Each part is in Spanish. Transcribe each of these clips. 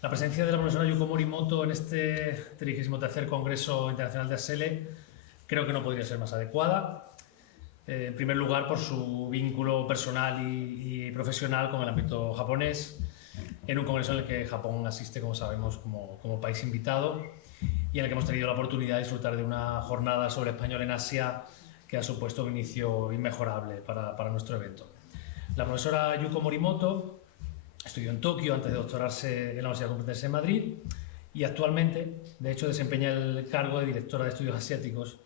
La presencia de la profesora Yuko Morimoto en este 33º Congreso Internacional de ASELE creo que no podría ser más adecuada. En primer lugar, por su vínculo personal y profesional con el ámbito japonés, en un congreso en el que Japón asiste, como sabemos, como país invitado y en el que hemos tenido la oportunidad de disfrutar de una jornada sobre español en Asia que ha supuesto un inicio inmejorable para nuestro evento. La profesora Yuko Morimoto estudió en Tokio antes de doctorarse en la Universidad Complutense de Madrid y actualmente, de hecho, desempeña el cargo de directora de estudios asiáticos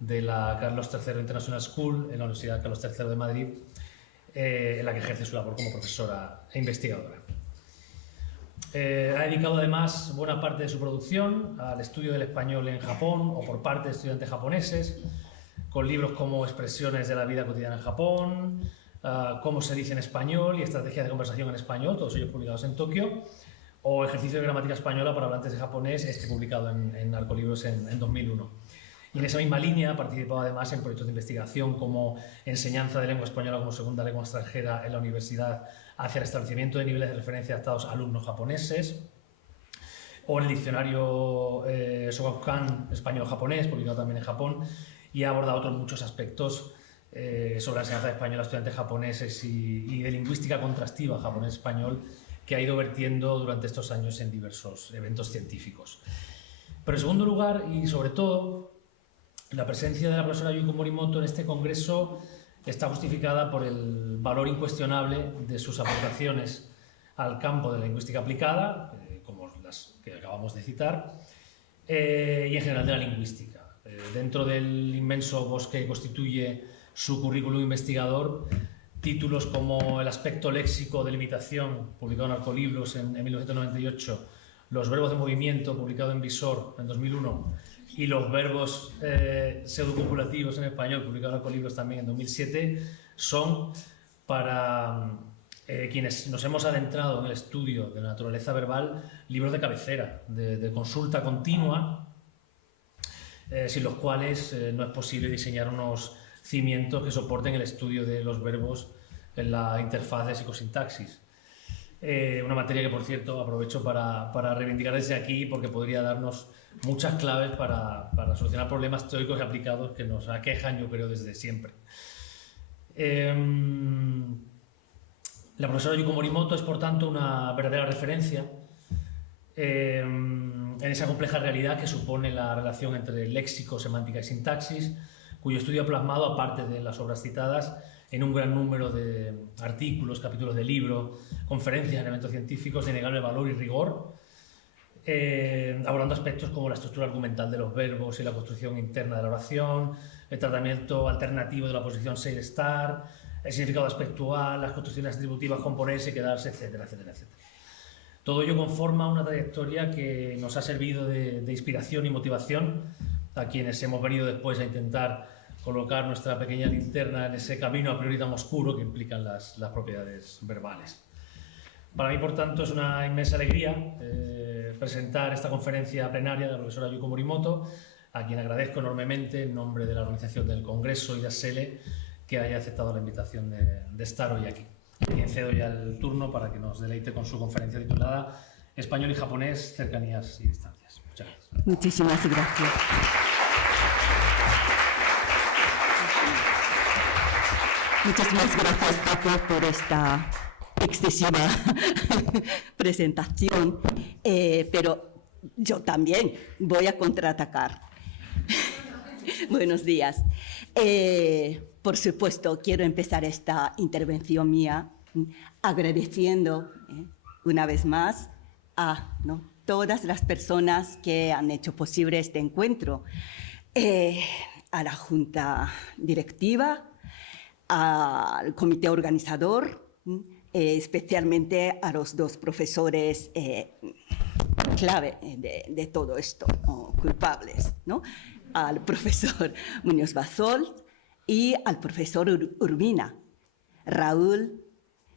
de la Carlos III International School en la Universidad Carlos III de Madrid, en la que ejerce su labor como profesora e investigadora. Ha dedicado además buena parte de su producción al estudio del español en Japón o por parte de estudiantes japoneses, con libros como Expresiones de la vida cotidiana en Japón, Cómo se dice en español y Estrategias de conversación en español, todos ellos publicados en Tokio, o Ejercicio de gramática española para hablantes de japonés, publicado en Arcolibros en 2001. Y en esa misma línea ha participado además en proyectos de investigación como enseñanza de lengua española como segunda lengua extranjera en la universidad hacia el establecimiento de niveles de referencia adaptados a alumnos japoneses, o en el diccionario Shogakukan español-japonés, publicado también en Japón, y ha abordado otros muchos aspectos sobre la enseñanza de español a estudiantes japoneses y de lingüística contrastiva japonés-español que ha ido vertiendo durante estos años en diversos eventos científicos. Pero en segundo lugar, y sobre todo, la presencia de la profesora Yuko Morimoto en este congreso está justificada por el valor incuestionable de sus aportaciones al campo de la lingüística aplicada, como las que acabamos de citar, y en general de la lingüística. Dentro del inmenso bosque que constituye su currículum investigador, títulos como El aspecto léxico de la imitación, publicado en Arcolibros en 1998, Los verbos de movimiento, publicado en Visor en 2001, y Los verbos pseudocopulativos en español, publicado en Arcolibros también en 2007, son para quienes nos hemos adentrado en el estudio de la naturaleza verbal, libros de cabecera, de consulta continua, sin los cuales no es posible diseñar unos cimientos que soporten el estudio de los verbos en la interfaz de psicosintaxis. Una materia que, por cierto, aprovecho para reivindicar desde aquí porque podría darnos muchas claves para solucionar problemas teóricos y aplicados que nos aquejan, yo creo, desde siempre. La profesora Yuko Morimoto es, por tanto, una verdadera referencia en esa compleja realidad que supone la relación entre léxico, semántica y sintaxis, cuyo estudio ha plasmado, aparte de las obras citadas, en un gran número de artículos, capítulos de libro, conferencias en eventos científicos de innegable valor y rigor, abordando aspectos como la estructura argumental de los verbos y la construcción interna de la oración, el tratamiento alternativo de la posición ser estar, el significado aspectual, las construcciones atributivas, componerse, quedarse, etcétera, etcétera, etcétera. Todo ello conforma una trayectoria que nos ha servido de inspiración y motivación a quienes hemos venido después a intentar colocar nuestra pequeña linterna en ese camino a priori tan oscuro que implican las propiedades verbales. Para mí, por tanto, es una inmensa alegría presentar esta conferencia plenaria de la profesora Yuko Morimoto, a quien agradezco enormemente en nombre de la organización del Congreso y de ASELE que haya aceptado la invitación de estar hoy aquí. A quien cedo ya el turno para que nos deleite con su conferencia titulada Español y japonés, cercanías y distancias. Muchas gracias. Muchísimas gracias. Muchísimas gracias, Paco, por esta excesiva presentación, pero yo también voy a contraatacar. Buenos días. Por supuesto, quiero empezar esta intervención mía agradeciendo una vez más a todas las personas que han hecho posible este encuentro, a la Junta Directiva, al comité organizador, especialmente a los dos profesores clave de todo esto, culpables, ¿no? Al profesor Muñoz Bassols y al profesor Urbina. Raúl,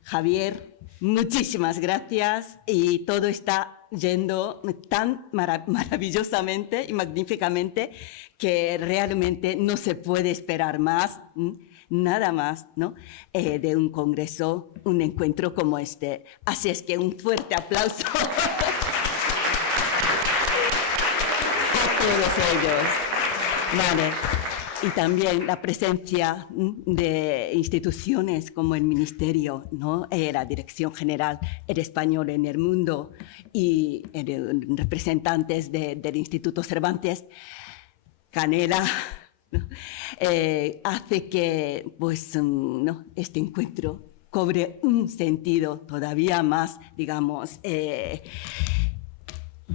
Javier, muchísimas gracias, y todo está yendo tan maravillosamente y magníficamente que realmente no se puede esperar más, nada más, ¿no? De un congreso, un encuentro como este. Así es que un fuerte aplauso. todos ellos. Vale. Y también la presencia de instituciones como el Ministerio, ¿no? La Dirección General del Español en el Mundo y representantes del Instituto Cervantes, Canela, ¿no? Hace que pues, ¿no? este encuentro cobre un sentido todavía más, digamos,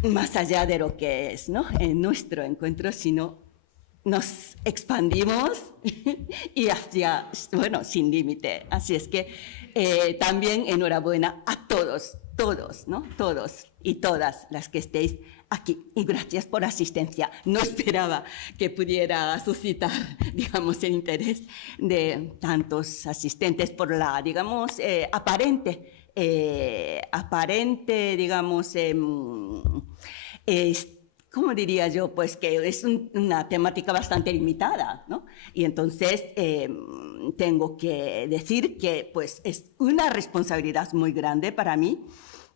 más allá de lo que es, ¿no? En nuestro encuentro, sino nos expandimos y hacia, bueno, sin límite. Así es que también enhorabuena a todos, ¿no? Todos y todas las que estéis aquí. Y gracias por la asistencia. No esperaba que pudiera suscitar, digamos, el interés de tantos asistentes por la, digamos, aparente, digamos, ¿cómo diría yo? Pues que es una temática bastante limitada, ¿no? Y entonces tengo que decir que pues, es una responsabilidad muy grande para mí,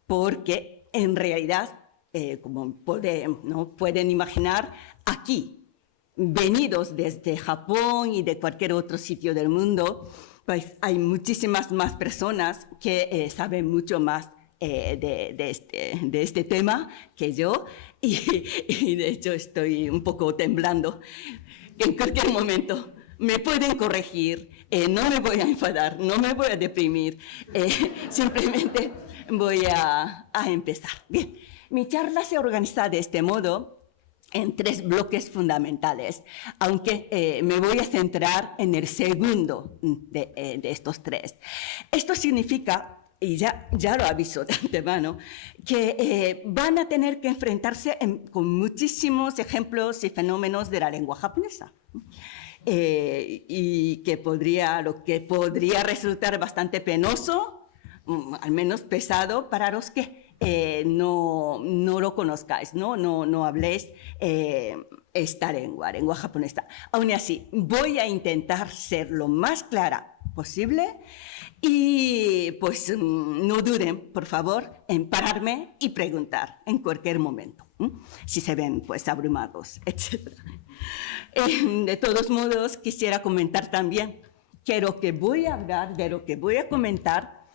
porque en realidad, como pueden imaginar, aquí, venidos desde Japón y de cualquier otro sitio del mundo, pues hay muchísimas más personas que saben mucho más de este tema que yo, y de hecho estoy un poco temblando. En cualquier momento me pueden corregir, no me voy a enfadar, no me voy a deprimir, simplemente voy a empezar. Bien, mi charla se organiza de este modo en 3 bloques fundamentales, aunque me voy a centrar en el segundo de estos 3. Esto significa, y ya lo aviso de antemano, que van a tener que enfrentarse con muchísimos ejemplos y fenómenos de la lengua japonesa. Y lo que podría resultar bastante penoso, al menos pesado, para los que no lo conozcáis, no habléis esta lengua japonesa. Aún así, voy a intentar ser lo más clara posible. Y pues no duden, por favor, en pararme y preguntar en cualquier momento, si se ven pues abrumados, etc. De todos modos, quisiera comentar también que lo que voy a hablar, de lo que voy a comentar,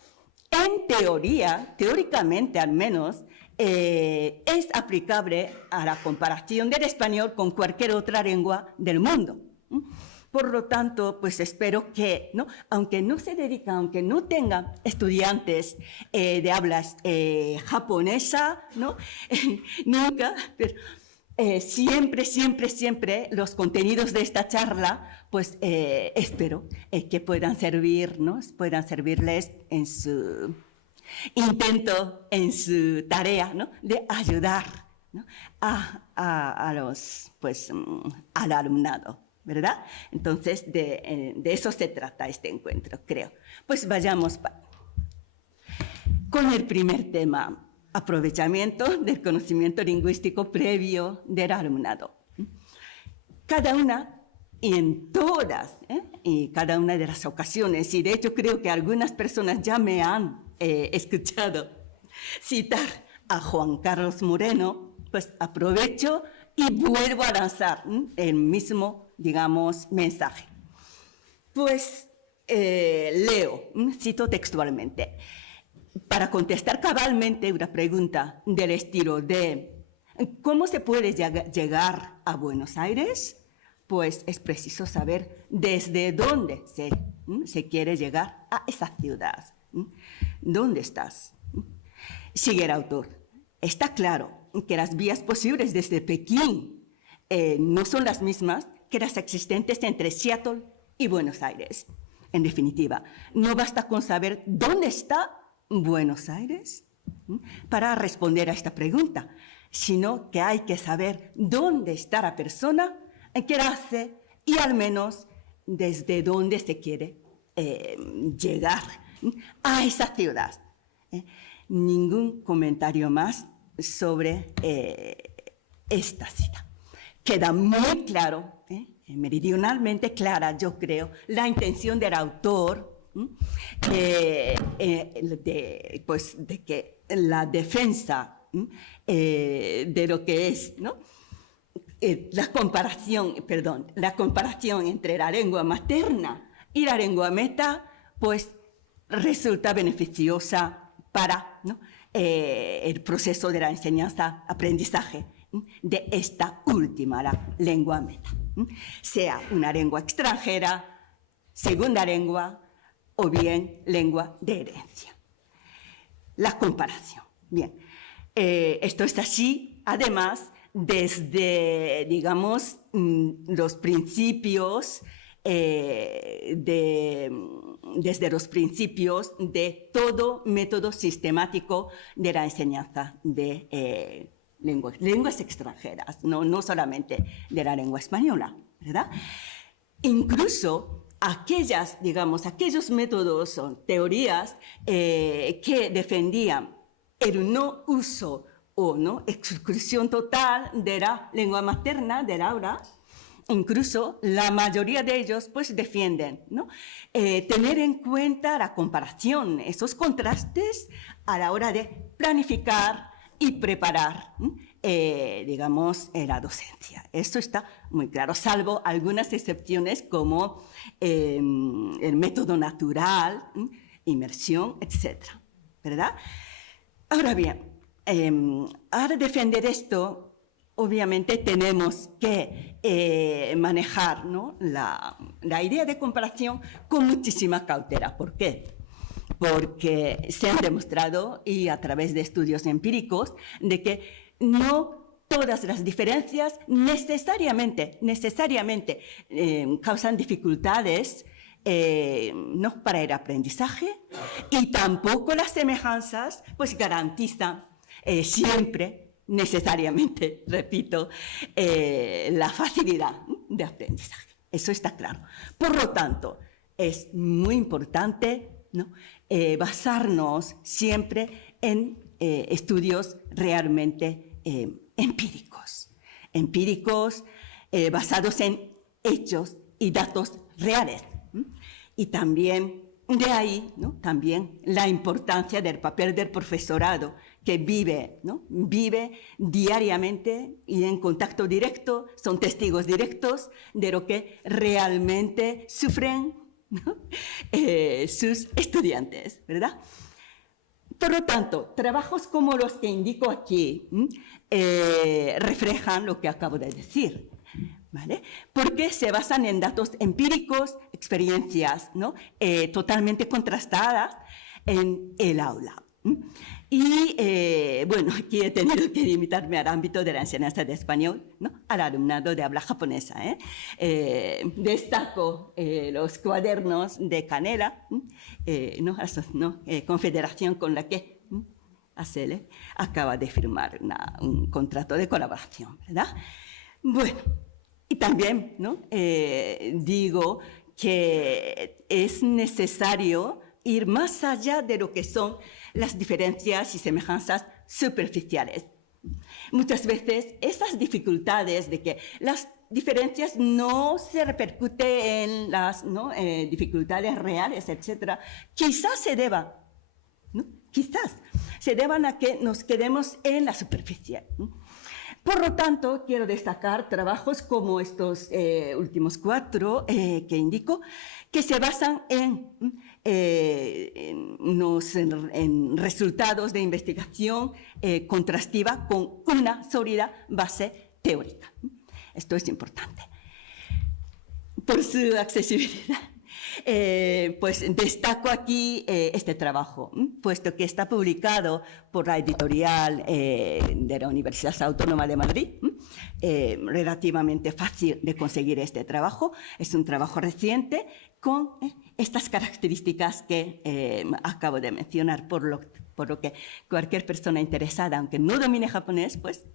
en teoría, teóricamente al menos, es aplicable a la comparación del español con cualquier otra lengua del mundo. Por lo tanto, pues espero que, ¿no? Aunque no tengan estudiantes de hablas japonesa, ¿no? Nunca, pero siempre los contenidos de esta charla, pues espero que puedan servirles en su intento, en su tarea, ¿no? De ayudar, ¿no? al alumnado, ¿verdad? Entonces, de eso se trata este encuentro, creo. Pues vayamos con el primer tema, aprovechamiento del conocimiento lingüístico previo del alumnado. Cada una y en todas, y cada una de las ocasiones, y de hecho creo que algunas personas ya me han escuchado citar a Juan Carlos Moreno, pues aprovecho y vuelvo a lanzar el mismo, digamos, mensaje. Pues cito textualmente, para contestar cabalmente una pregunta del estilo de ¿cómo se puede llegar a Buenos Aires? Pues es preciso saber desde dónde se quiere llegar a esa ciudad. ¿Dónde estás? Sigue el autor. Está claro que las vías posibles desde Pekín no son las mismas que las existentes entre Seattle y Buenos Aires. En definitiva, no basta con saber dónde está Buenos Aires para responder a esta pregunta, sino que hay que saber dónde está la persona que la hace y al menos desde dónde se quiere llegar a esa ciudad. Ningún comentario más sobre esta cita. Queda muy claro, meridionalmente clara, yo creo, la intención del autor de que la defensa de lo que es, ¿no? la comparación entre la lengua materna y la lengua meta, pues resulta beneficiosa para, ¿no?, el proceso de la enseñanza-aprendizaje de esta última, la lengua meta, sea una lengua extranjera, segunda lengua o bien lengua de herencia. La comparación. Bien, esto es así, además, desde, digamos, los principios, desde los principios de todo método sistemático de la enseñanza de lenguas extranjeras, no solamente de la lengua española, ¿verdad? Incluso aquellos métodos o teorías que defendían el no uso o no exclusión total de la lengua materna del aula, incluso la mayoría de ellos pues defienden, ¿no?, tener en cuenta la comparación, esos contrastes a la hora de planificar y preparar, digamos, la docencia. Esto está muy claro, salvo algunas excepciones como el método natural, inmersión, etcétera, ¿verdad? Ahora bien, al defender esto, obviamente tenemos que manejar, ¿no?, la idea de comparación con muchísima cautela. ¿Por qué? Porque se ha demostrado, y a través de estudios empíricos, de que no todas las diferencias necesariamente causan dificultades, ¿no?, para el aprendizaje, y tampoco las semejanzas pues garantizan siempre, necesariamente, repito, la facilidad de aprendizaje. Eso está claro. Por lo tanto, es muy importante, ¿no?, basarnos siempre en estudios realmente empíricos, basados en hechos y datos reales. Y también de ahí, ¿no?, también la importancia del papel del profesorado, que vive diariamente y en contacto directo, son testigos directos de lo que realmente sufren, ¿no?, sus estudiantes, ¿verdad? Por lo tanto, trabajos como los que indico aquí reflejan lo que acabo de decir, ¿vale? Porque se basan en datos empíricos, experiencias, ¿no?, totalmente contrastadas en el aula. Y, bueno, aquí he tenido que limitarme al ámbito de la enseñanza de español, ¿no?, al alumnado de habla japonesa. Destaco los cuadernos de Canela, confederación con la que ACL acaba de firmar un contrato de colaboración, ¿verdad? Bueno, y también, ¿no?, digo que es necesario ir más allá de lo que son las diferencias y semejanzas superficiales. Muchas veces esas dificultades de que las diferencias no se repercuten en las, ¿no?, dificultades reales, etc., quizás se deban a que nos quedemos en la superficie. Por lo tanto, quiero destacar trabajos como estos últimos 4 que indico, que se basan en resultados de investigación contrastiva con una sólida base teórica. Esto es importante. Por su accesibilidad, pues destaco aquí este trabajo, puesto que está publicado por la editorial de la Universidad Autónoma de Madrid. Relativamente fácil de conseguir este trabajo. Es un trabajo reciente con estas características que acabo de mencionar, por lo que cualquier persona interesada, aunque no domine japonés, pues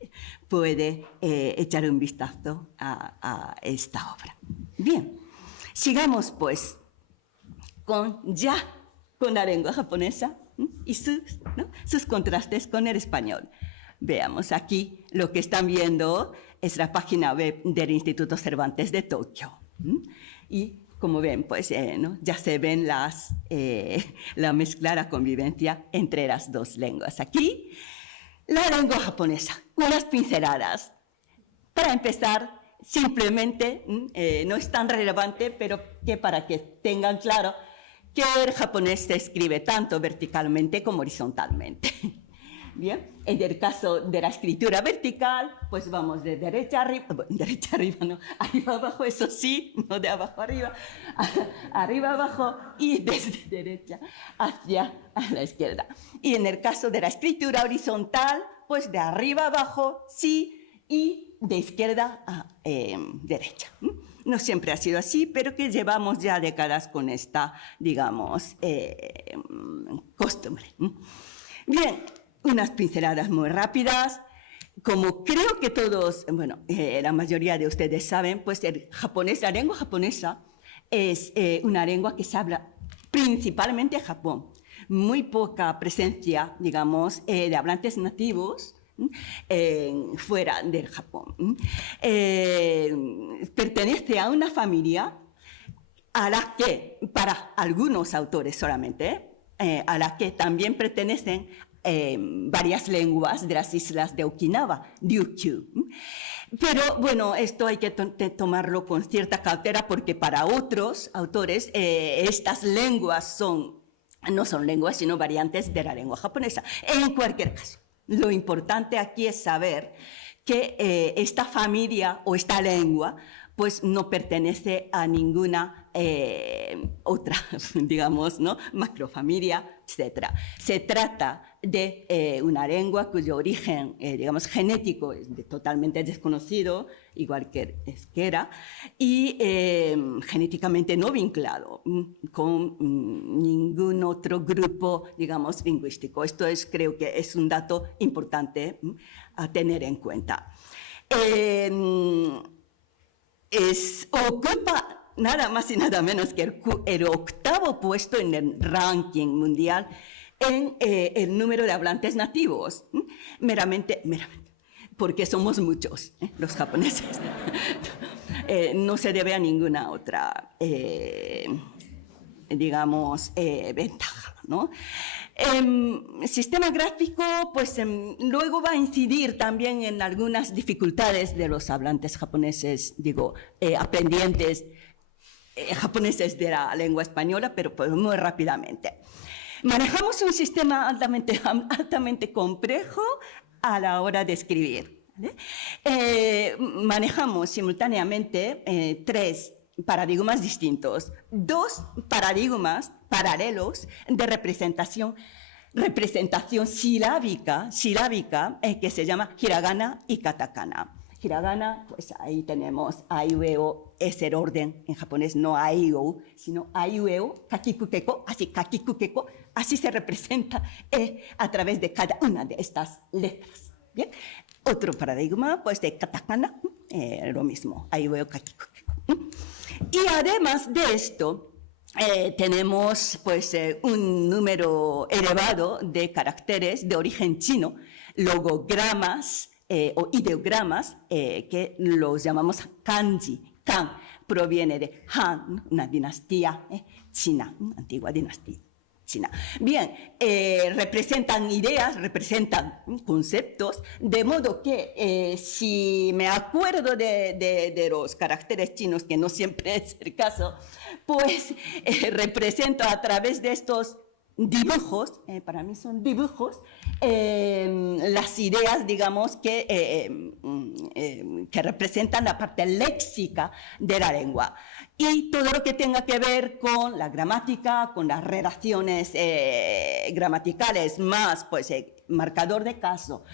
puede echar un vistazo a esta obra. Bien, sigamos pues con la lengua japonesa y sus contrastes con el español. Veamos, aquí lo que están viendo es la página web del Instituto Cervantes de Tokio. Y como ven, pues ya se ven la mezcla, la convivencia entre las dos lenguas. Aquí, la lengua japonesa, unas pinceladas. Para empezar, simplemente, no es tan relevante, pero que para que tengan claro que el japonés se escribe tanto verticalmente como horizontalmente. Bien, en el caso de la escritura vertical, pues vamos de derecha arriba, no, arriba abajo, eso sí, no de abajo arriba, arriba abajo y desde derecha hacia la izquierda. Y en el caso de la escritura horizontal, pues de arriba abajo, sí, y de izquierda a derecha. No siempre ha sido así, pero que llevamos ya décadas con esta, digamos, costumbre. Bien, unas pinceladas muy rápidas. Como creo que todos, bueno, la mayoría de ustedes saben, pues el japonés, la lengua japonesa es una lengua que se habla principalmente en Japón. Muy poca presencia, digamos, de hablantes nativos fuera del Japón. Pertenece a una familia a la que, para algunos autores solamente, a la que también pertenecen varias lenguas de las islas de Okinawa, Ryukyu. Pero bueno, esto hay que tomarlo con cierta cautela porque para otros autores estas lenguas no son lenguas, sino variantes de la lengua japonesa. En cualquier caso, lo importante aquí es saber que esta familia o esta lengua pues no pertenece a ninguna otra, digamos, ¿no? Macrofamilia, etc. Se trata de una lengua cuyo origen, digamos, genético es totalmente desconocido, igual que el euskera, y genéticamente no vinculado con ningún otro grupo, digamos, lingüístico. Esto creo que es un dato importante a tener en cuenta. Ocupa nada más y nada menos que el 8º puesto en el ranking mundial en el número de hablantes nativos, meramente, porque somos muchos, los japoneses. No se debe a ninguna otra, digamos, ventaja, ¿no? Sistema gráfico, pues luego va a incidir también en algunas dificultades de los hablantes japoneses, digo, aprendientes japoneses de la lengua española, pero pues muy rápidamente. Manejamos un sistema altamente complejo a la hora de escribir, ¿vale? Manejamos simultáneamente 3 paradigmas distintos, 2 paradigmas paralelos de representación silábica, que se llama hiragana y katakana. Hiragana, pues ahí tenemos aiueo, es el orden en japonés, no aiu, sino aiueo, kakikukeko, así se representa a través de cada una de estas letras. ¿Bien? Otro paradigma, pues de katakana, lo mismo, aiueo, kakikukeko. Y además de esto, tenemos pues un número elevado de caracteres de origen chino, logogramas o ideogramas, que los llamamos kanji. Kan proviene de Han, una dinastía china, antigua dinastía china. Bien, representan ideas, representan conceptos, de modo que si me acuerdo de los caracteres chinos, que no siempre es el caso, pues represento a través de estos dibujos, para mí son dibujos, las ideas, digamos, que representan la parte léxica de la lengua. Y todo lo que tenga que ver con la gramática, con las relaciones gramaticales, más pues marcador de caso,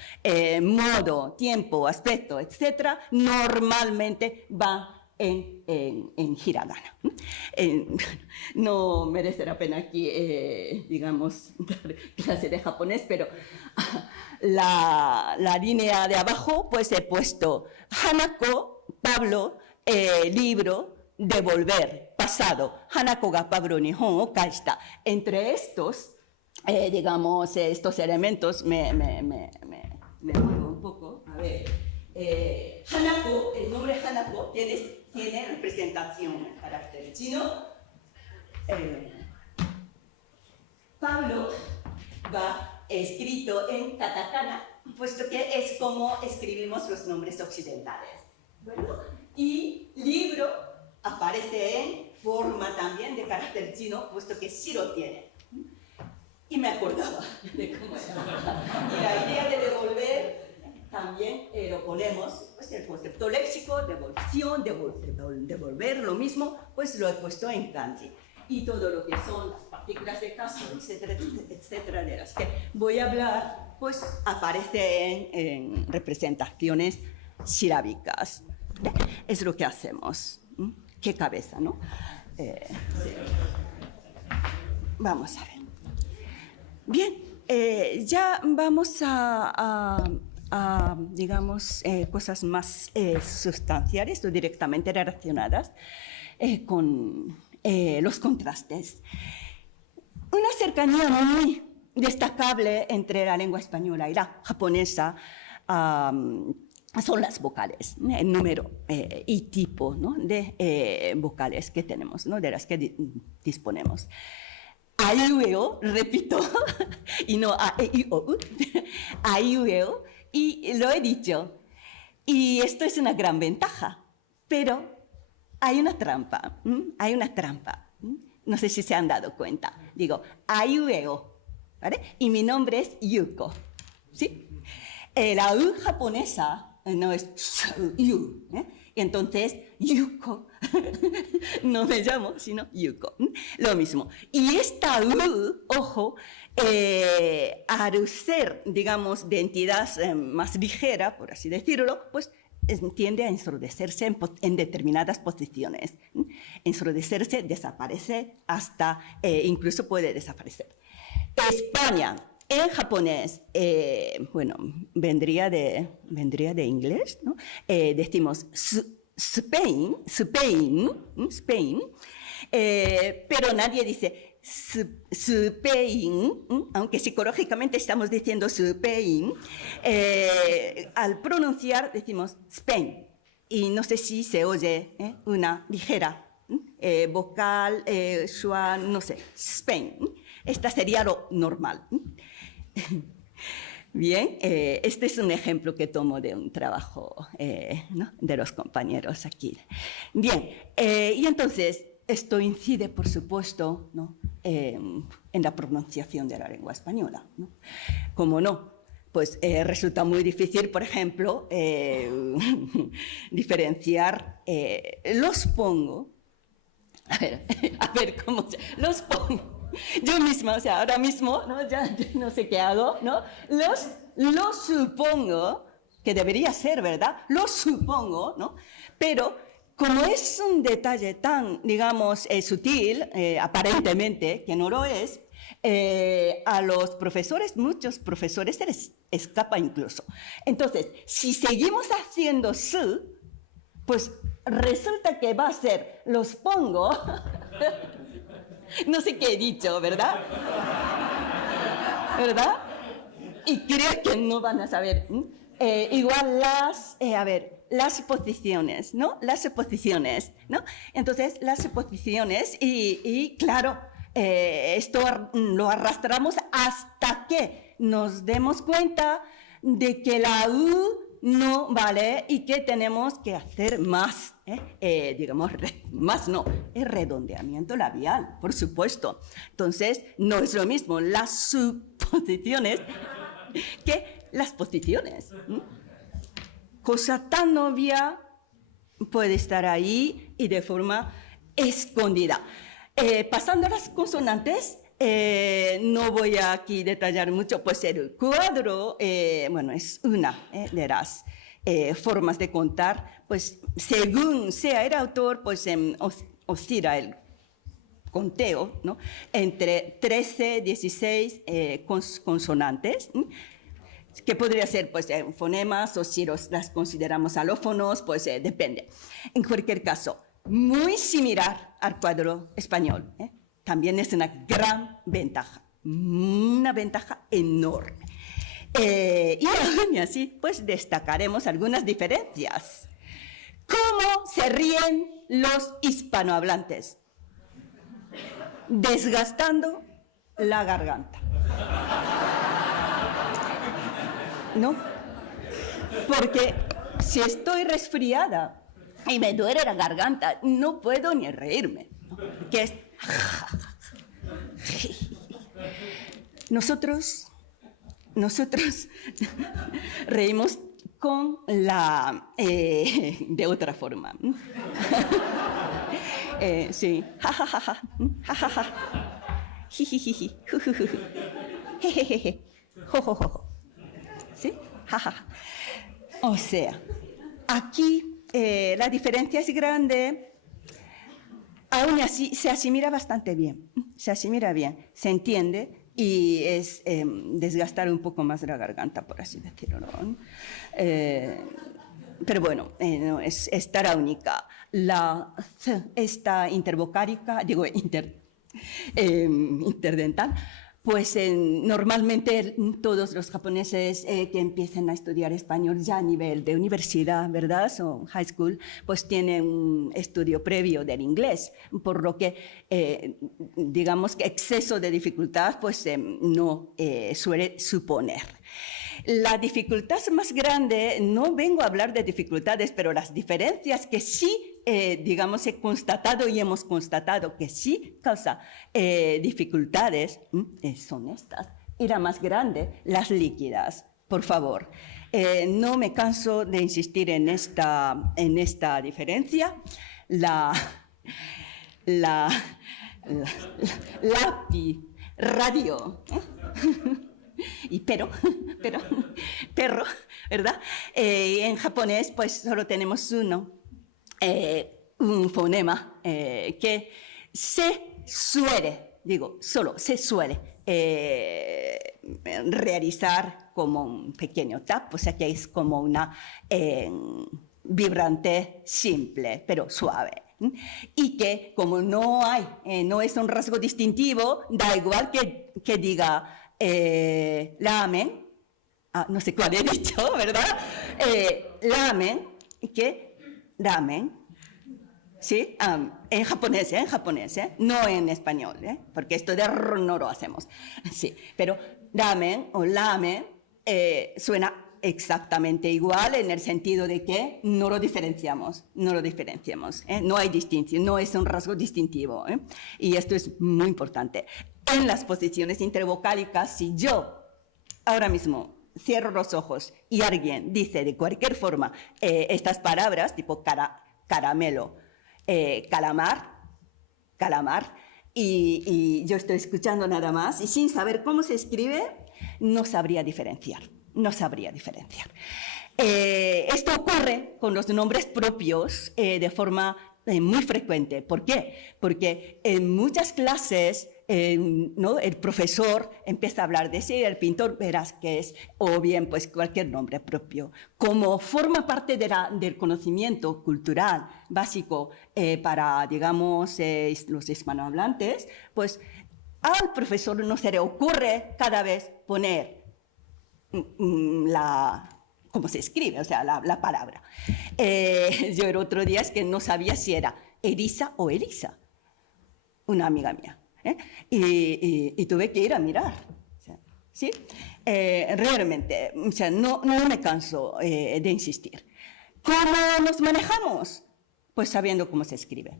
modo, tiempo, aspecto, etc., normalmente va en hiragana. No merece la pena aquí, digamos, dar clase de japonés, pero la línea de abajo, pues he puesto Hanako, Pablo, libro, devolver, pasado, Hanako ga Pablo nihon o kaishita. Entre estos, digamos, estos elementos me muevo un poco, a ver. Hanako, el nombre Hanako tiene representación en carácter chino. Pablo va escrito en katakana, puesto que es como escribimos los nombres occidentales. Bueno, y libro aparece en forma también de carácter chino, puesto que sí lo tiene. Y me acordaba de cómo era. Y la idea de devolver también lo ponemos, pues el concepto léxico, devolución, devolver, lo mismo, pues lo he puesto en kanji. Y todo lo que son las partículas de caso, etcétera, etcétera, de las que voy a hablar, pues aparece en representaciones silábicas. Es lo que hacemos. Qué cabeza, ¿no? Sí. Vamos a ver. Bien, ya vamos a digamos, cosas más sustanciales o directamente relacionadas con los contrastes. Una cercanía muy destacable entre la lengua española y la japonesa son las vocales, el número y tipo, ¿no?, de vocales que tenemos, ¿no?, de las que disponemos. A iu e o, repito, y no a e i o u, a iu e o, y lo he dicho. Y esto es una gran ventaja, pero hay una trampa, hay una trampa. No sé si se han dado cuenta. Digo, a iu e o, ¿vale? Y mi nombre es Yuko, ¿sí? La u japonesa no es yu, ¿eh? Y entonces, Yuko, no me llamo, sino Yuko. Lo mismo. Y esta U, ojo, al ser, digamos, de entidad más ligera, por así decirlo, pues tiende a ensordecerse en determinadas posiciones. Ensordecerse, desaparece, hasta incluso puede desaparecer. España. En japonés, bueno, vendría de inglés, ¿no? Decimos Spain, pero nadie dice Spain, aunque psicológicamente estamos diciendo Spain, al pronunciar decimos Spain, y no sé si se oye una ligera vocal, schwa, no sé, Spain. Esta sería lo normal. Bien, este es un ejemplo que tomo de un trabajo, ¿no?, de los compañeros aquí. Bien, y entonces esto incide, por supuesto, ¿no?, en la pronunciación de la lengua española, ¿no? Como no, pues resulta muy difícil, por ejemplo, diferenciar los pongo. A ver cómo se... Los pongo. Yo misma, o sea, ahora mismo, ¿no?, ya no sé qué hago, ¿no? Lo supongo, que debería ser, ¿verdad? Lo supongo, ¿no? Pero como es un detalle tan, digamos, sutil, aparentemente, que no lo es, a los profesores, muchos profesores se les escapa incluso. Entonces, si seguimos haciendo su, pues resulta que va a ser los pongo. No sé qué he dicho, ¿verdad? ¿Verdad? Y creo que no van a saber. Igual las posiciones, ¿no? Las posiciones, ¿no? Entonces, las posiciones y claro, esto lo arrastramos hasta que nos demos cuenta de que la U no vale y que tenemos que hacer más, digamos, más no, es redondeamiento labial, por supuesto. Entonces, no es lo mismo las suposiciones que las posiciones. Cosa tan obvia puede estar ahí y de forma escondida. Pasando a las consonantes, no voy a aquí detallar mucho, pues el cuadro, bueno, es una de las formas de contar, pues según sea el autor, pues oscila el conteo, ¿no?, entre 13, 16 consonantes, que podría ser pues fonemas, o si las consideramos alófonos, pues depende. En cualquier caso, muy similar al cuadro español, también es una gran ventaja, una ventaja enorme. Y aún así, pues destacaremos algunas diferencias. ¿Cómo se ríen los hispanohablantes? Desgastando la garganta. ¿No? Porque si estoy resfriada y me duele la garganta, no puedo ni reírme, ¿no? Que es... Nosotros reímos con de otra forma. Sí, ja, ja, ja, ja, ja, ja, ja, jijijiji, jujujuju, jejejeje, jojojojo, ¿sí? Ja, ja, ja. O sea, aquí la diferencia es grande, aún así se asimila bastante bien, se entiende y es desgastar un poco más la garganta, por así decirlo, ¿no? Pero bueno, no, es tara única. La C, esta intervocálica, digo interdental, pues normalmente todos los japoneses que empiezan a estudiar español ya a nivel de universidad, ¿verdad? O high school, pues tienen un estudio previo del inglés, por lo que digamos que exceso de dificultad pues no suele suponer. La dificultad más grande, no vengo a hablar de dificultades, pero las diferencias que sí, digamos, he constatado y hemos constatado que sí causa dificultades, son estas. Y la más grande, las líquidas, por favor. No me canso de insistir en esta diferencia. Lápiz, radio, y perro, ¿verdad? En japonés, pues solo tenemos un fonema que se suele realizar como un pequeño tap, o sea que es como una vibrante simple, pero suave. Y que como no es un rasgo distintivo, da igual que diga ramen, no sé cuál he dicho, ¿verdad? Ramen, ¿sí? En japonés, no en español, porque esto de no lo hacemos, sí, pero ramen o lamen suena exactamente igual en el sentido de que no lo diferenciamos, no hay distinción, no es un rasgo distintivo, y esto es muy importante. En las posiciones intervocálicas, si yo ahora mismo cierro los ojos y alguien dice de cualquier forma estas palabras, tipo caramelo, calamar, y yo estoy escuchando nada más, y sin saber cómo se escribe, no sabría diferenciar. Esto ocurre con los nombres propios de forma muy frecuente. ¿Por qué? Porque en muchas clases ¿no? El profesor empieza a hablar de sí, el pintor verás que es, o bien pues cualquier nombre propio. Como forma parte del conocimiento cultural básico para, digamos, los hispanohablantes, pues al profesor no se le ocurre cada vez poner cómo se escribe, o sea, la palabra. Yo el otro día es que no sabía si era Elisa o Elisa, una amiga mía, y tuve que ir a mirar, ¿sí? Realmente, o sea, no me canso de insistir. ¿Cómo nos manejamos? Pues sabiendo cómo se escribe.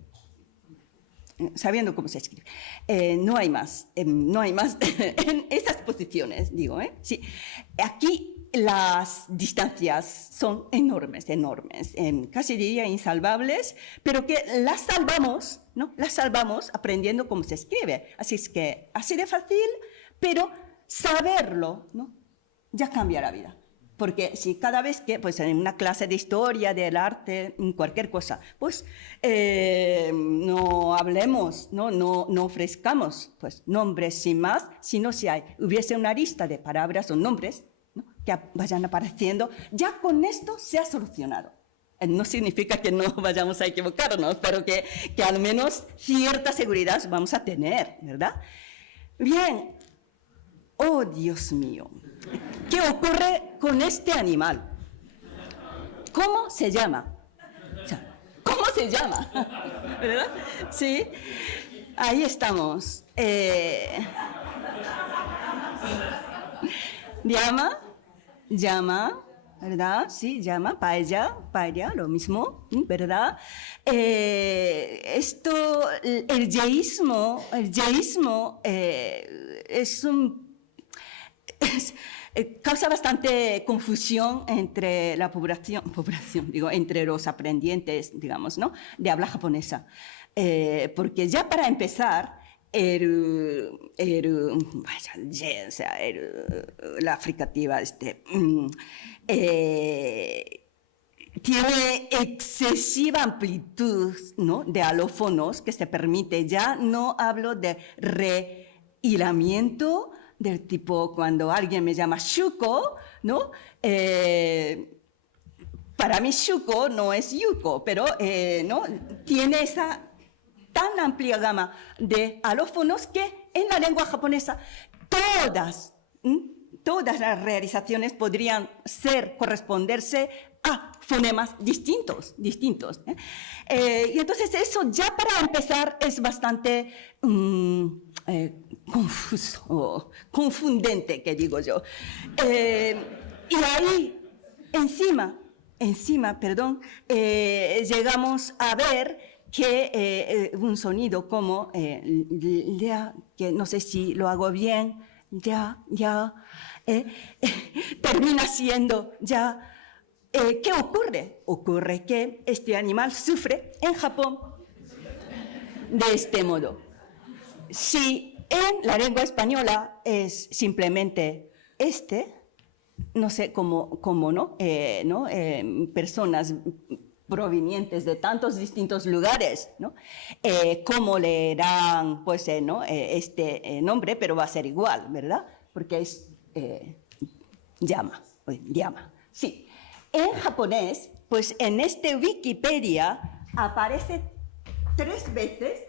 No hay más en esas posiciones, digo, ¿sí? Aquí las distancias son enormes, casi diría insalvables, pero que las salvamos, ¿no? Las salvamos aprendiendo cómo se escribe. Así es que, así de fácil, pero saberlo, ¿no? Ya cambia la vida. Porque si cada vez que, pues en una clase de historia, del arte, cualquier cosa, pues no hablemos, no ofrezcamos pues, nombres sin más, sino si hubiese una lista de palabras o nombres, ¿no? Que vayan apareciendo, ya con esto se ha solucionado. No significa que no vayamos a equivocarnos, pero que al menos cierta seguridad vamos a tener, ¿verdad? Bien. Oh, Dios mío. ¿Qué ocurre con este animal? ¿Cómo se llama? O sea, ¿cómo se llama? ¿Verdad? Sí. Ahí estamos. Llama, ¿verdad? Sí, llama, paella, lo mismo, ¿verdad? El yeísmo causa bastante confusión entre la población, digo, entre los aprendientes, digamos, ¿no? De habla japonesa. Porque ya para empezar, la fricativa, tiene excesiva amplitud, ¿no? De alófonos que se permite. Ya no hablo de rehilamiento del tipo cuando alguien me llama Shuko, ¿no? Para mí Shuko no es Yuko, pero ¿no? Tiene esa tan amplia gama de alófonos que en la lengua japonesa todas las realizaciones podrían corresponderse a fonemas distintos. Y entonces eso ya para empezar es bastante confuso, confundente, que digo yo. Y ahí, encima, llegamos a ver que un sonido como ya, que no sé si lo hago bien, termina siendo ya. ¿Qué ocurre? Ocurre que este animal sufre en Japón de este modo. Si en la lengua española es simplemente no sé cómo no, personas provenientes de tantos distintos lugares, ¿no? ¿Cómo leerán pues, este nombre? Pero va a ser igual, ¿verdad? Porque es llama. Sí. En japonés, pues en este Wikipedia aparece tres veces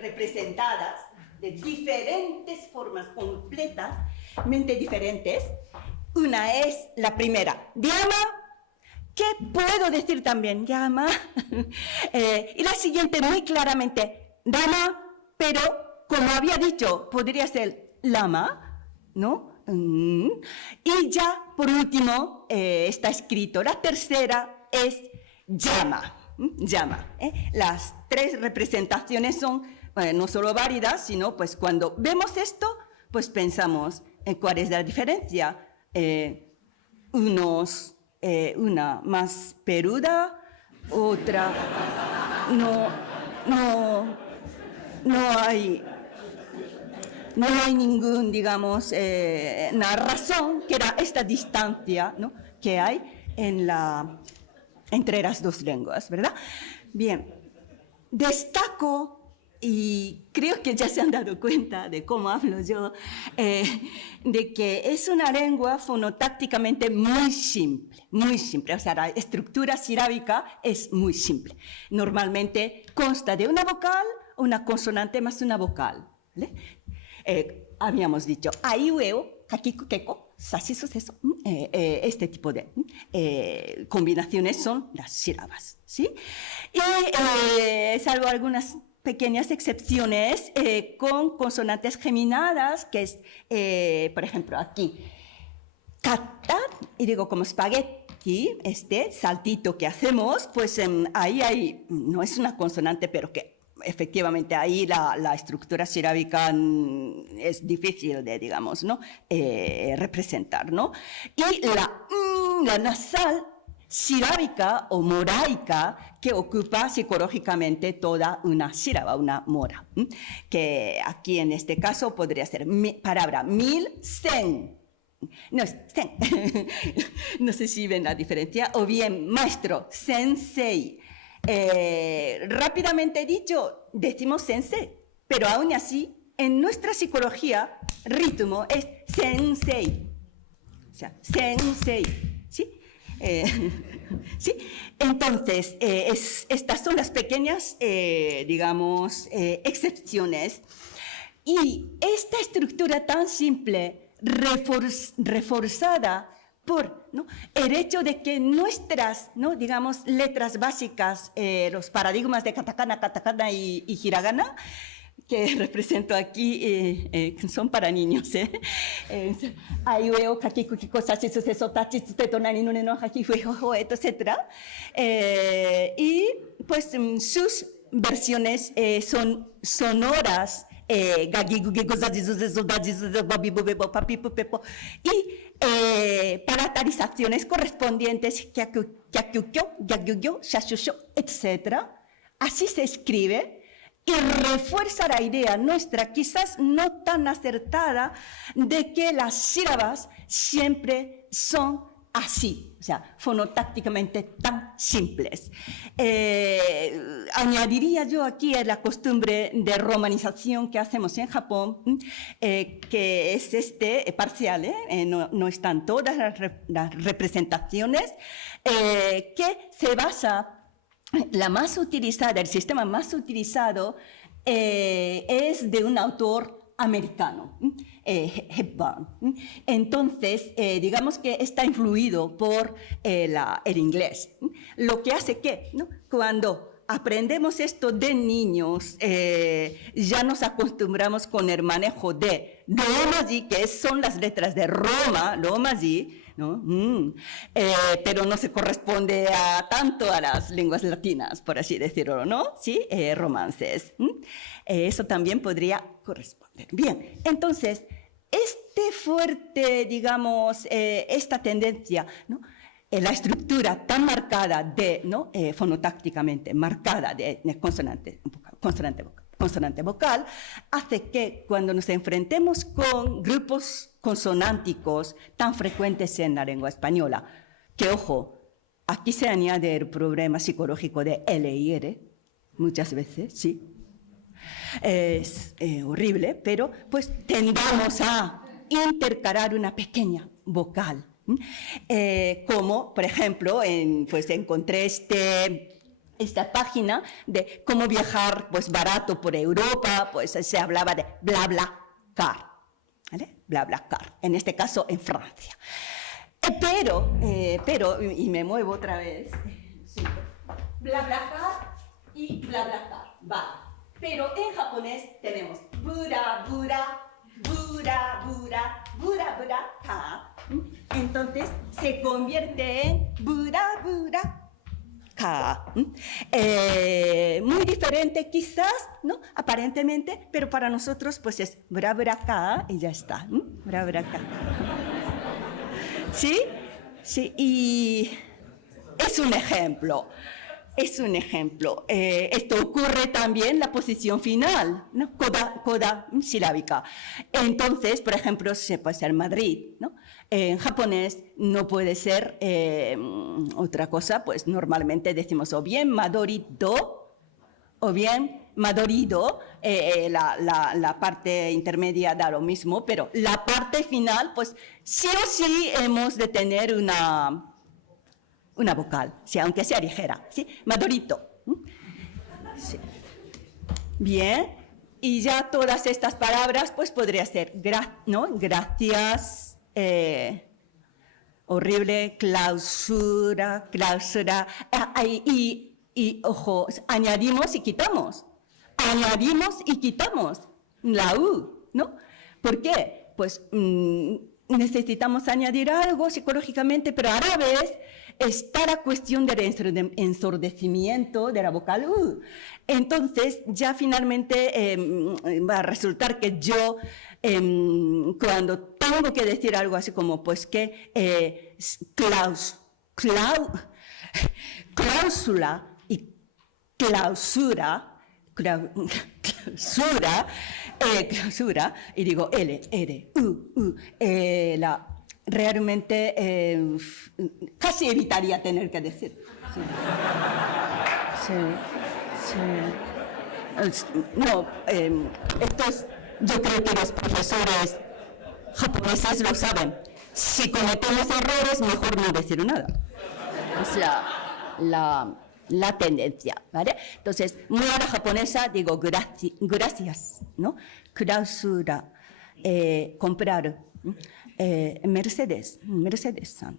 representadas de diferentes formas completamente diferentes. Una es la primera, llama. ¿Qué puedo decir también? Llama. Y la siguiente muy claramente, dama, pero como había dicho, podría ser lama, ¿no? Y ya, por último, está escrito, la tercera es llama. Las tres representaciones son no solo válidas, sino pues cuando vemos esto, pues pensamos cuál es la diferencia. Una más peluda, otra no hay ningún, digamos, razón que era esta distancia, ¿no? Que hay entre las dos lenguas, ¿verdad? Bien, destaco, y creo que ya se han dado cuenta de cómo hablo yo, de que es una lengua fonotácticamente muy simple, o sea, la estructura silábica es muy simple. Normalmente consta de una vocal, una consonante más una vocal, ¿vale? Habíamos dicho aiueo, kakiku, keko, sashi, suceso. Este tipo de combinaciones son las sílabas, ¿sí? Y salvo algunas pequeñas excepciones con consonantes geminadas, que es, por ejemplo, aquí, kata, y digo como espagueti, este saltito que hacemos, pues ahí no es una consonante, pero que efectivamente ahí la estructura silábica es difícil de, digamos, ¿no? Representar, ¿no? Y la nasal silábica o moraica que ocupa psicológicamente toda una sílaba, una mora, que aquí en este caso podría ser palabra 1100. No es sen. No sé si ven la diferencia. O bien maestro, sensei. Rápidamente dicho, decimos sensei, pero aún así, en nuestra psicología, ritmo es sensei. O sea, sensei, ¿sí? ¿Sí? Entonces, estas son las pequeñas, digamos, excepciones. Y esta estructura tan simple, reforzada por, ¿no?, el hecho de que nuestras, ¿no?, digamos, letras básicas, los paradigmas de katakana y hiragana, que represento aquí son para niños. Aiueo, kakikuki, kosashi, suceso, tachi, tsuteto, nani, nune, no, haki, fuejo, etc. Y pues sus versiones son sonoras, y palatalizaciones correspondientes, etc. Así se escribe y refuerza la idea nuestra, quizás no tan acertada, de que las sílabas siempre son así, o sea, fonotácticamente tan simples. Añadiría yo aquí la costumbre de romanización que hacemos en Japón, que es parcial, no están todas las representaciones, que se basa. La más utilizada, el sistema más utilizado es de un autor americano, Hepburn. Entonces, digamos que está influido por el inglés. Lo que hace que, ¿no? Cuando aprendemos esto de niños, ya nos acostumbramos con el manejo de romaji, que son las letras de Roma, romaji, ¿no? Pero no se corresponde tanto a las lenguas latinas, por así decirlo, ¿no? Sí, romances. Eso también podría corresponder. Bien, entonces, digamos, esta tendencia, ¿no? La estructura tan marcada ¿no? Fonotácticamente marcada de consonante vocal, hace que cuando nos enfrentemos con grupos consonánticos tan frecuentes en la lengua española, que ojo, aquí se añade el problema psicológico de L y R, muchas veces, sí, es horrible, pero pues tendamos a intercalar una pequeña vocal. Como, por ejemplo, pues encontré esta página de cómo viajar pues, barato por Europa, pues se hablaba de BlaBlaCar, ¿vale? BlaBlaCar, en este caso en Francia. Pero, y me muevo otra vez, sí, BlaBlaCar y BlaBlaCar, vale. Pero en japonés tenemos bura, bura, bura, bura, bura, bura, ka. Entonces se convierte en bura, bura, ka. Muy diferente quizás, ¿no? Aparentemente, pero para nosotros pues es bura, bura, ka y ya está. Bura, bura, ka. ¿Sí? Sí, y es un ejemplo. Es un ejemplo. Esto ocurre también en la posición final, ¿no? Coda silábica. Entonces, por ejemplo, se puede ser Madrid, ¿no? En japonés no puede ser otra cosa, pues normalmente decimos o bien Madorido o bien Madorido. La parte intermedia da lo mismo, pero la parte final, pues sí o sí hemos de tener una vocal, sí, aunque sea ligera, ¿sí? Madorito. Sí. Bien, y ya todas estas palabras, pues podría ser, ¿no? Gracias, horrible, clausura, y ojo, añadimos y quitamos la U, ¿no? ¿Por qué? Pues necesitamos añadir algo psicológicamente, pero a la vez está la cuestión del ensordecimiento de la vocal U. Entonces, ya finalmente va a resultar que yo, cuando tengo que decir algo así como, pues que cláusula y clausura, y digo L, R, U, realmente casi evitaría tener que decir. No, yo creo que los profesores japoneses lo saben. Si cometemos errores, mejor no decir nada. Es la tendencia, ¿vale? Entonces, muy a la japonesa digo gracias, ¿no? Clausura, comprar. Mercedes-san.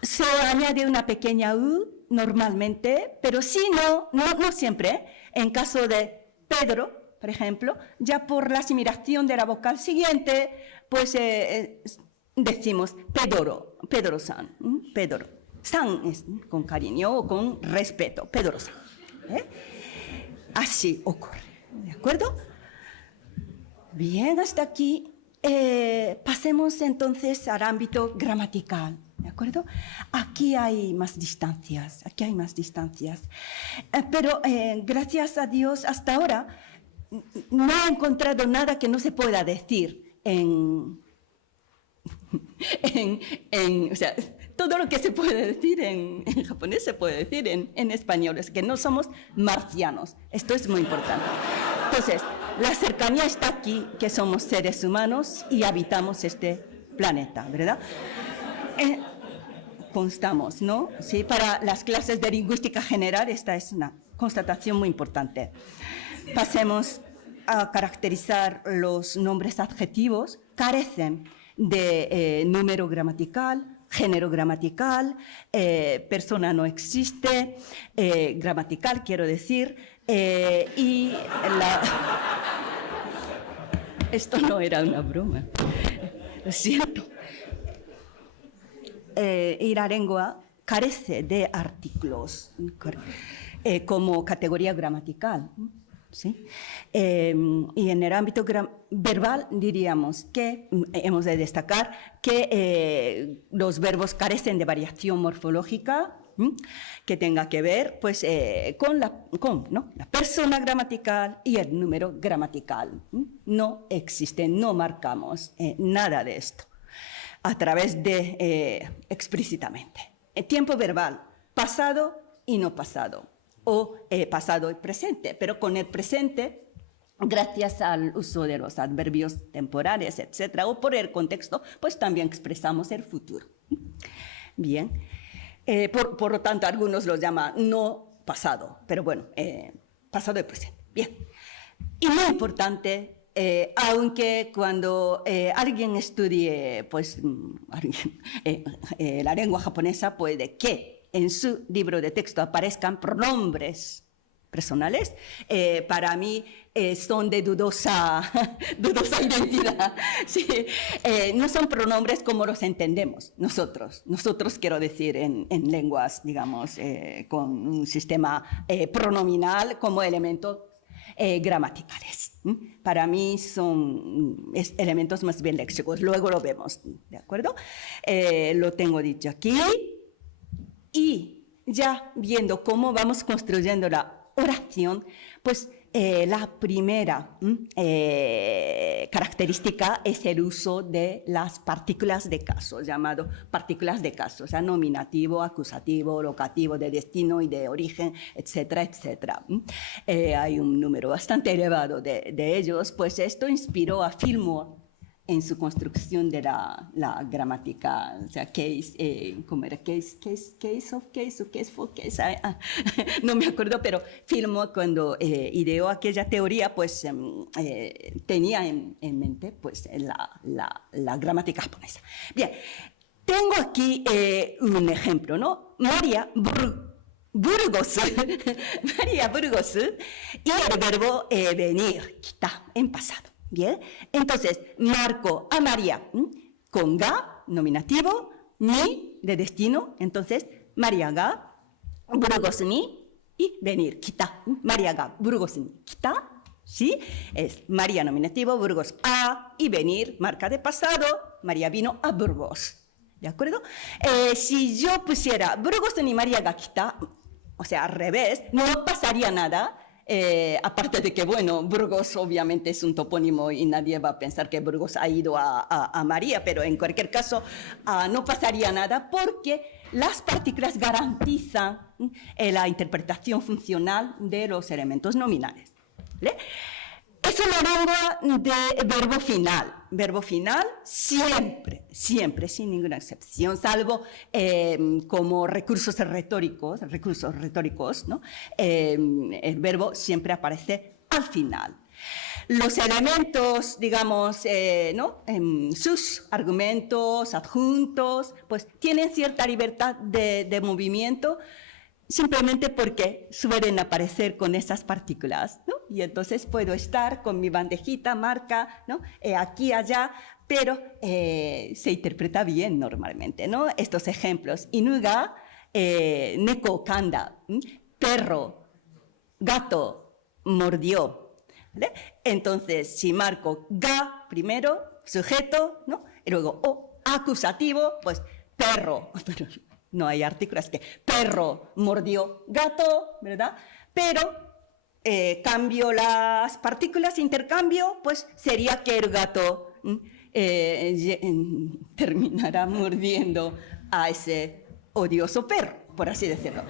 Se añade una pequeña U normalmente, pero sí, no siempre. En caso de Pedro, por ejemplo, ya por la asimilación de la vocal siguiente, pues decimos Pedro, Pedro-san, Pedro. San es con cariño o con respeto, Pedro-san. Así ocurre, ¿de acuerdo? Bien, hasta aquí. Pasemos entonces al ámbito gramatical, ¿de acuerdo? Aquí hay más distancias, pero gracias a Dios hasta ahora no he encontrado nada que no se pueda decir o sea, todo lo que se puede decir en japonés se puede decir en español, es que no somos marcianos, esto es muy importante. Entonces, la cercanía está aquí, que somos seres humanos y habitamos este planeta, ¿verdad? Constamos, ¿no? Sí, para las clases de lingüística general esta es una constatación muy importante. Pasemos a caracterizar los nombres adjetivos, carecen de número gramatical, género gramatical, persona no existe, gramatical quiero decir, y esto no era una broma, lo siento. Y la lengua carece de artículos como categoría gramatical, ¿sí? Y en el ámbito verbal diríamos que hemos de destacar que los verbos carecen de variación morfológica que tenga que ver pues, con la persona gramatical y el número gramatical. No existe, no marcamos nada de esto a través de explícitamente. El tiempo verbal, pasado y no pasado, o pasado y presente, pero con el presente, gracias al uso de los adverbios temporales, etcétera, o por el contexto, pues también expresamos el futuro. Bien, por lo tanto, algunos lo llaman no pasado, pero bueno, pasado y presente. Bien, y muy importante, aunque cuando alguien estudie pues, la lengua japonesa, puede que en su libro de texto aparezcan pronombres personales, para mí son de dudosa identidad. Sí, no son pronombres como los entendemos nosotros quiero decir en lenguas, digamos, con un sistema pronominal como elementos gramaticales. Para mí son elementos más bien léxicos, luego lo vemos, ¿de acuerdo? Lo tengo dicho aquí. Y ya viendo cómo vamos construyendo la oración, pues la primera característica es el uso de las partículas de caso, llamado partículas de caso, o sea, nominativo, acusativo, locativo, de destino y de origen, etcétera, etcétera. Hay un número bastante elevado de ellos, pues esto inspiró a Fillmore en su construcción de la gramática, o sea, case, ¿cómo era? Case for case, no me acuerdo, pero Fillmore cuando ideó aquella teoría, pues tenía en mente pues, la gramática japonesa. Bien, tengo aquí un ejemplo, ¿no? María Burgos, María Burgos, y el verbo venir, kita, en pasado. Bien, entonces marco a María con ga, nominativo, ni de destino, entonces María ga, Burgos ni, y venir, kita, María ga, Burgos ni, kita, ¿sí? Es María nominativo, Burgos a, y venir, marca de pasado, María vino a Burgos, ¿de acuerdo? Si yo pusiera Burgos ni María ga kita, o sea, al revés, no pasaría nada. Aparte de que, bueno, Burgos obviamente es un topónimo y nadie va a pensar que Burgos ha ido a María, pero en cualquier caso no pasaría nada porque las partículas garantizan la interpretación funcional de los elementos nominales. ¿Vale? Es una lengua de verbo final siempre, sin ninguna excepción, salvo como recursos retóricos, ¿no? El verbo siempre aparece al final. Los elementos, digamos, ¿no? Sus argumentos, adjuntos, pues tienen cierta libertad de movimiento simplemente porque suelen aparecer con esas partículas, ¿no? y entonces puedo estar con mi bandejita, marca, ¿no? Aquí, allá, pero se interpreta bien normalmente, ¿no? Estos ejemplos. Inuga, neko kanda, perro, gato, mordió. ¿Vale? Entonces, si marco ga primero, sujeto, ¿no? Y luego o acusativo, pues perro, pero no hay artículos, que perro mordió gato, ¿verdad? Pero cambio las partículas, intercambio, pues sería que el gato terminará mordiendo a ese odioso perro, por así decirlo.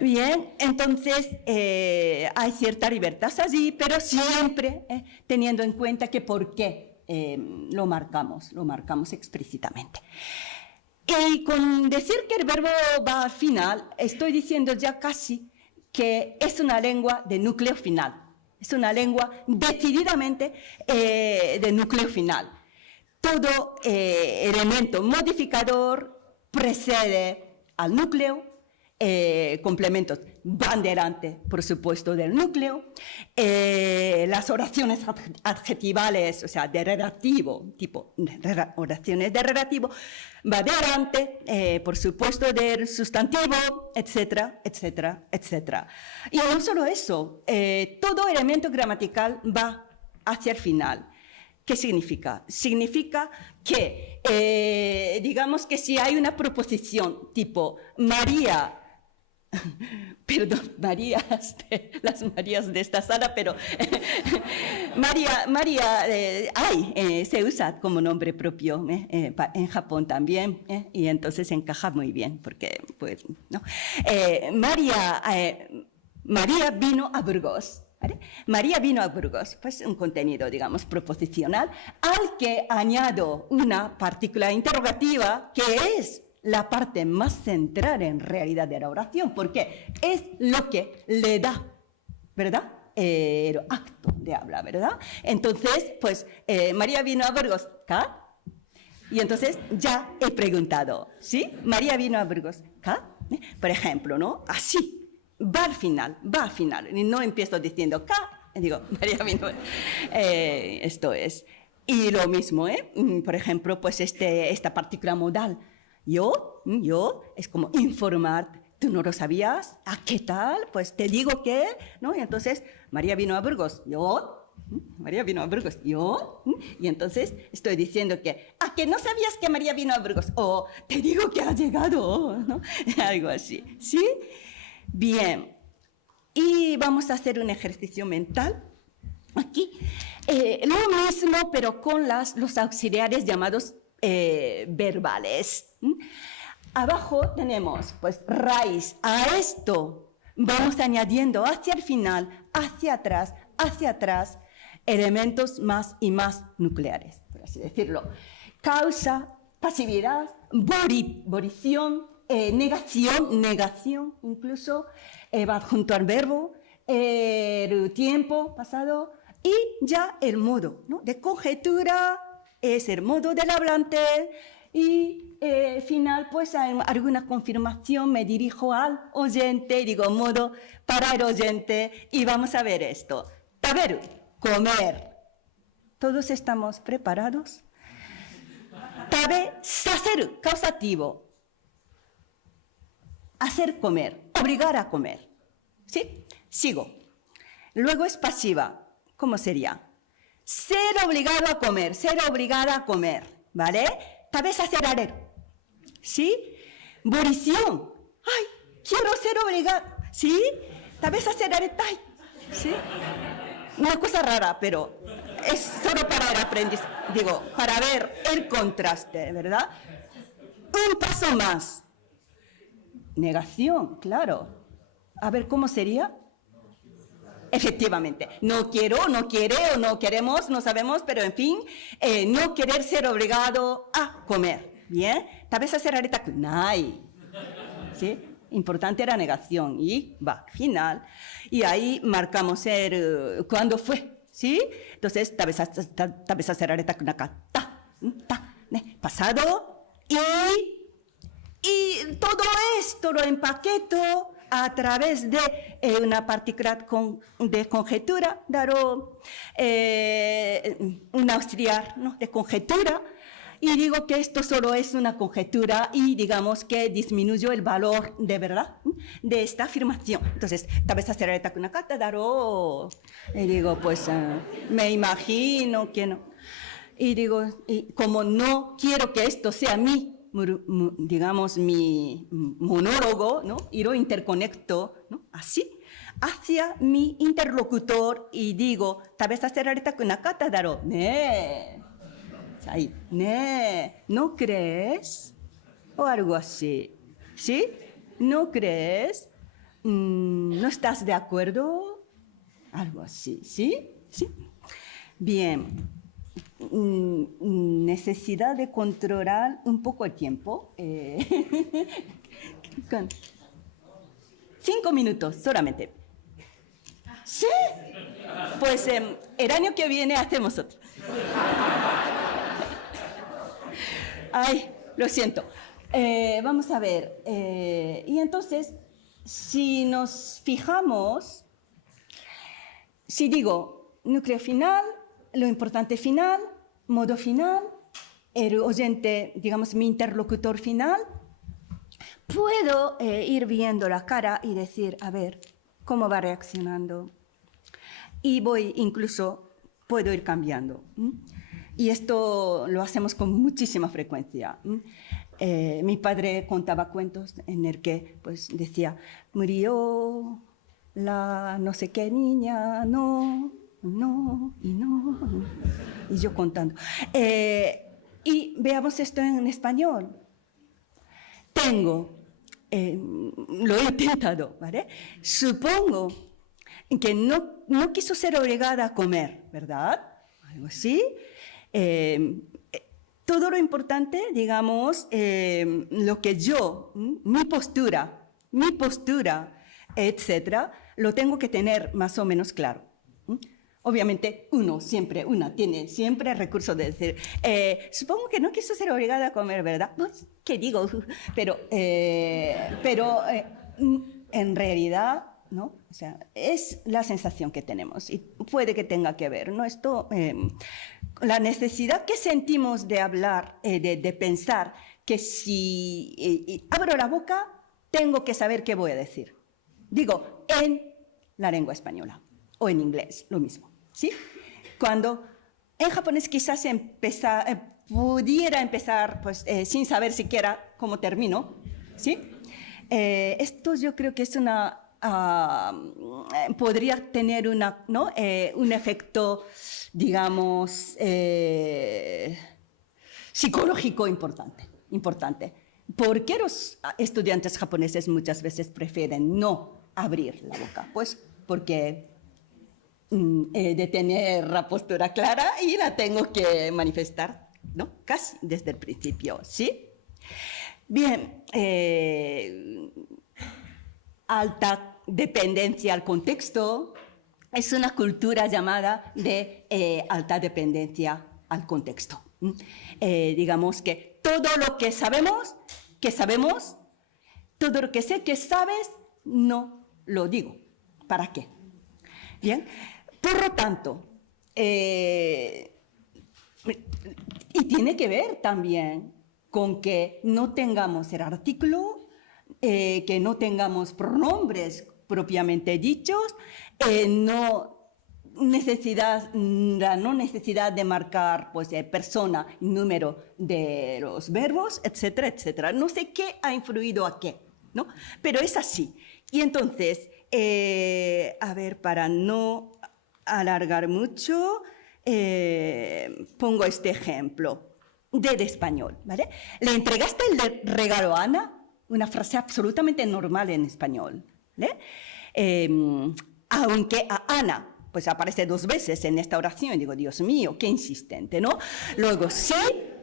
Bien, entonces hay cierta libertad allí, pero siempre teniendo en cuenta que por qué lo marcamos explícitamente. Y con decir que el verbo va al final, estoy diciendo ya casi que es una lengua de núcleo final. Es una lengua decididamente de núcleo final. Todo elemento modificador precede al núcleo, complementos van delante, por supuesto, del núcleo. Las oraciones adjetivales, o sea, de relativo, tipo oraciones de relativo, va delante, por supuesto, del sustantivo, etcétera, etcétera, etcétera. Y no solo eso, todo elemento gramatical va hacia el final. ¿Qué significa? Significa que, digamos que si hay una proposición tipo María, perdón, las Marías de esta sala, pero María se usa como nombre propio en Japón también, y entonces encaja muy bien, porque, pues, ¿no? María vino a Burgos. ¿Vale? María vino a Burgos, pues un contenido, digamos, proposicional, al que añado una partícula interrogativa que es la parte más central en realidad de la oración, porque es lo que le da, ¿verdad? El acto de habla, ¿verdad? Entonces, pues, María vino a Burgos, ¿ca? Y entonces ya he preguntado, ¿sí? María vino a Burgos, ¿ca? Por ejemplo, ¿no? Así. Va al final, y no empiezo diciendo K, digo, María vino, esto es. Y lo mismo, por ejemplo, pues esta partícula modal, yo, es como informar, tú no lo sabías, ¿a qué tal? Pues te digo que, ¿no? Y entonces, María vino a Burgos, María vino a Burgos, y entonces estoy diciendo que, ¿a que no sabías que María vino a Burgos? O te digo que ha llegado, ¿no? Algo así, ¿sí? Bien, y vamos a hacer un ejercicio mental aquí. Lo mismo, pero con los auxiliares llamados verbales. Abajo tenemos, pues, raíz. A esto vamos añadiendo hacia el final, hacia atrás, elementos más y más nucleares, por así decirlo. Causa, pasividad, volición, negación incluso, va junto al verbo, el tiempo pasado y ya el modo, ¿no? De conjetura es el modo del hablante y final pues hay alguna confirmación, me dirijo al oyente y digo modo para el oyente y vamos a ver esto. Taberu, comer. ¿Todos estamos preparados? Tabe, saseru, causativo. Hacer comer, obligar a comer, ¿sí? Sigo. Luego es pasiva, ¿cómo sería? Ser obligado a comer, ser obligada a comer, ¿vale? Tal vez hacer arer, ¿sí? Volición, ¡ay! Quiero ser obligada, ¿sí? Tal vez hacer arer, ¡ay! ¿Sí? Una cosa rara, pero es solo para el aprendizaje, digo, para ver el contraste, ¿verdad? Un paso más. Negación, claro. A ver, ¿cómo sería? Efectivamente. No quiero, no quiere o no queremos, no sabemos, pero en fin, no querer ser obligado a comer. ¿Bien? Tal vez hacer areta kunai. ¿Sí? Importante la negación. Y va, final. Y ahí marcamos el cuándo fue. ¿Sí? Entonces, tal vez hacer areta kunaka. Pasado. Y todo esto lo empaqueto a través de una partícula de conjetura, darò un auxiliar, ¿no?, de conjetura, y digo que esto solo es una conjetura y digamos que disminuyo el valor de verdad de esta afirmación. Entonces, tabeza serreta kunakata darò, y digo, pues me imagino que no. Y digo, y como no quiero que esto sea digamos, mi monólogo, ¿no?, y lo interconecto, ¿no?, así, hacia mi interlocutor y digo, tabeza serreta kunakata darò, ne. Ahí, ¿no crees? O algo así, ¿sí? ¿No crees? ¿No estás de acuerdo? Algo así, ¿sí? ¿Sí? Bien. Necesidad de controlar un poco el tiempo. 5 minutos solamente. ¿Sí? Pues el año que viene hacemos otro. Ay, lo siento. Vamos a ver. Y entonces, si nos fijamos, si digo núcleo final, lo importante final, modo final, el oyente, digamos, mi interlocutor final, puedo ir viendo la cara y decir, a ver, ¿cómo va reaccionando? Y puedo ir cambiando. Y esto lo hacemos con muchísima frecuencia. Mi padre contaba cuentos en el que pues, decía, murió la no sé qué niña, no, y yo contando. Y veamos esto en español. Lo he intentado, ¿vale? Supongo que no quiso ser obligada a comer, ¿verdad? Algo así. Todo lo importante, digamos, lo que yo, mi postura, etcétera, lo tengo que tener más o menos claro. Obviamente, una tiene siempre el recurso de decir, supongo que no quiso ser obligada a comer, ¿verdad? Pues, ¿qué digo? Pero en realidad, ¿no? O sea, es la sensación que tenemos y puede que tenga que ver, ¿no? Esto, la necesidad que sentimos de hablar, de pensar que si abro la boca, tengo que saber qué voy a decir. Digo, en la lengua española o en inglés, lo mismo, ¿sí? Cuando en japonés quizás pudiera empezar pues, sin saber siquiera cómo termino, ¿sí? Esto yo creo que es podría tener un efecto, digamos, psicológico importante. ¿Por qué los estudiantes japoneses muchas veces prefieren no abrir la boca? Pues porque he de tener la postura clara y la tengo que manifestar, ¿no? Casi desde el principio, ¿sí? Bien, alta dependencia al contexto es una cultura llamada de alta dependencia al contexto. Digamos que todo lo que sabemos, todo lo que sé que sabes, no lo digo. ¿Para qué? Bien, por lo tanto, y tiene que ver también con que no tengamos el artículo, que no tengamos pronombres propiamente dichos, la no necesidad de marcar pues, persona y número de los verbos, etcétera, etcétera. No sé qué ha influido a qué, ¿no? Pero es así. Y entonces, a ver, para no alargar mucho, pongo este ejemplo del español, ¿vale? ¿Le entregaste el regalo a Ana? Una frase absolutamente normal en español, ¿vale? Aunque a Ana pues aparece 2 veces en esta oración y digo, Dios mío, qué insistente, ¿no? Luego, sí,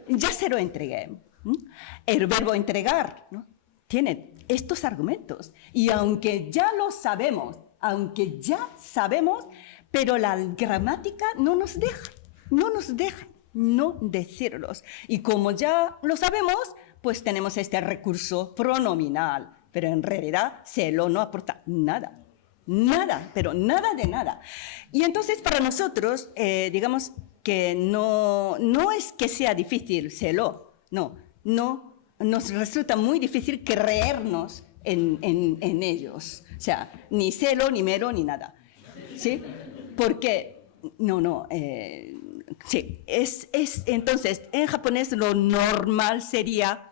ya se lo entregué. El verbo entregar, ¿no?, tiene estos argumentos. Y aunque ya lo sabemos, pero la gramática no nos deja no decirlos. Y como ya lo sabemos, pues tenemos este recurso pronominal pero en realidad celo no aporta nada. Nada, pero nada de nada. Y entonces para nosotros, digamos que no es que sea difícil celo, no, nos resulta muy difícil creernos en ellos. O sea, ni celo, ni mero, ni nada. ¿Sí? Porque, sí, entonces, en japonés lo normal sería,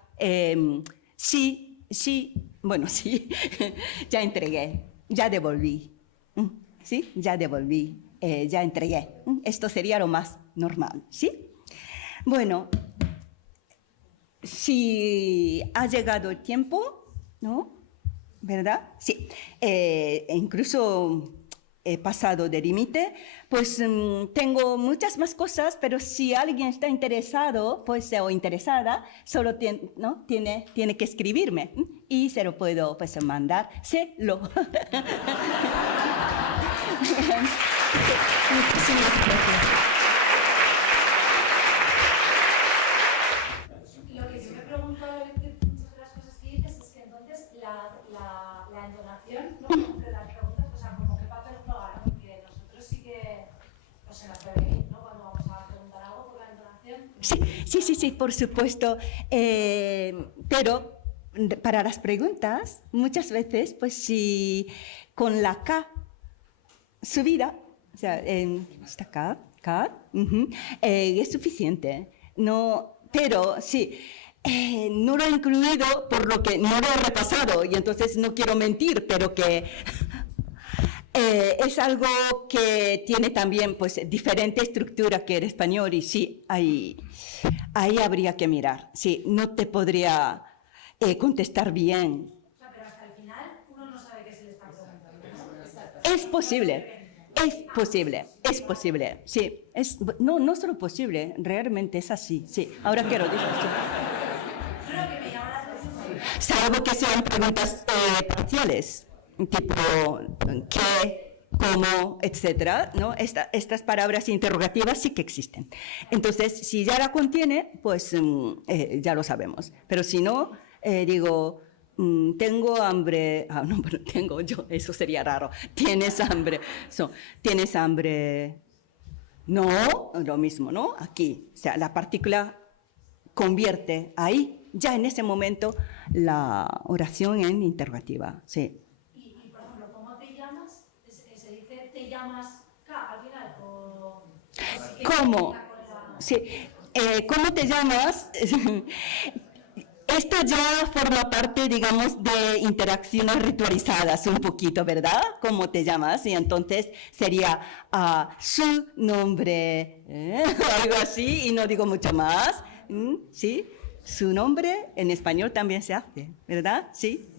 sí, bueno, sí, ya entregué, ya devolví, ¿sí? Ya devolví, ya entregué. Esto sería lo más normal, ¿sí? Bueno, si ha llegado el tiempo, ¿no? ¿Verdad? Sí. Incluso he pasado de límite, pues tengo muchas más cosas, pero si alguien está interesado, pues, o interesada, solo tiene que escribirme y se lo puedo pues, mandar. Muchísimas gracias. Lo que yo me pregunto de muchas de las cosas que dices es que entonces la entonación, ¿no? De las preguntas, o sea, como qué papel juega, ¿no? Porque nosotros sí que pues, se nos puede venir, ¿no? Cuando vamos a preguntar algo por la entonación. Sí, por supuesto. Pero para las preguntas, muchas veces, pues si con la K subida, o sea, esta K, es suficiente. No, pero sí, no lo he incluido por lo que no lo he repasado y entonces no quiero mentir, pero que es algo que tiene también pues diferente estructura que el español y sí, ahí habría que mirar. Sí, no te podría contestar bien. O sea, pero hasta el final uno no sabe qué se le está preguntando, ¿no? Es posible, sí. No solo posible, realmente es así, sí. Ahora que lo dices, sí. Creo que me llama la atención. Salvo que sean preguntas parciales, tipo qué, cómo, etcétera, ¿no? Estas palabras interrogativas sí que existen. Entonces, si ya la contiene, pues ya lo sabemos. Pero si no, digo... tengo hambre, no, pero tengo yo, eso sería raro. ¿Tienes hambre? ¿Tienes hambre? No, lo mismo, ¿no? Aquí, o sea, la partícula convierte ahí, ya en ese momento, la oración en interrogativa, sí. Y por ejemplo, ¿cómo te llamas? ¿Se dice te llamas K al final? ¿O sí que ¿Cómo? empieza con la- Sí. ¿Cómo te llamas? Esto ya forma parte, digamos, de interacciones ritualizadas un poquito, ¿verdad? ¿Cómo te llamas? Y entonces sería su nombre, algo así, y no digo mucho más, ¿sí? Su nombre en español también se hace, ¿verdad? Sí.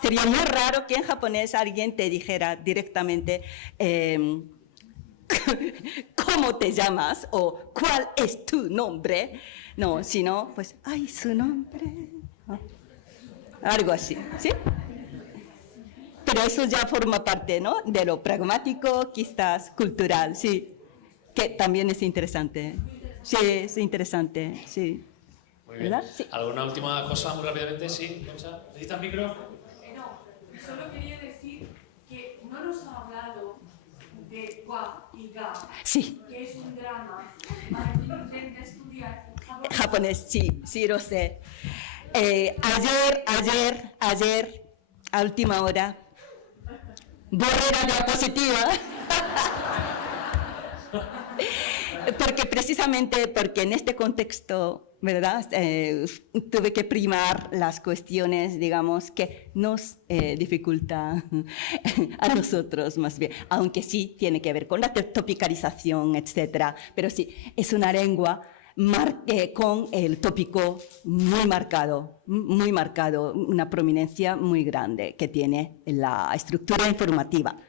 Sería muy raro que en japonés alguien te dijera directamente ¿cómo te llamas? O ¿cuál es tu nombre? No, sino, pues, ay, su nombre. Algo así, ¿sí? Pero eso ya forma parte, ¿no? De lo pragmático, quizás cultural, sí. Que también es interesante. Sí, es interesante, sí. Muy bien. ¿Verdad? Sí. ¿Alguna última cosa muy rápidamente? Sí, Concha. ¿Necesitas micro? No, solo quería decir que no nos ha hablado de Wa y Ga, Sí, que es un drama para quien intenta estudiar japonés, sí lo sé. Ayer, a última hora, borré la diapositiva. Porque en este contexto, ¿verdad? Tuve que primar las cuestiones, digamos, que nos dificultan a nosotros más bien, aunque sí tiene que ver con la topicalización, etcétera, pero sí, es una lengua con el tópico muy marcado, una prominencia muy grande que tiene la estructura informativa,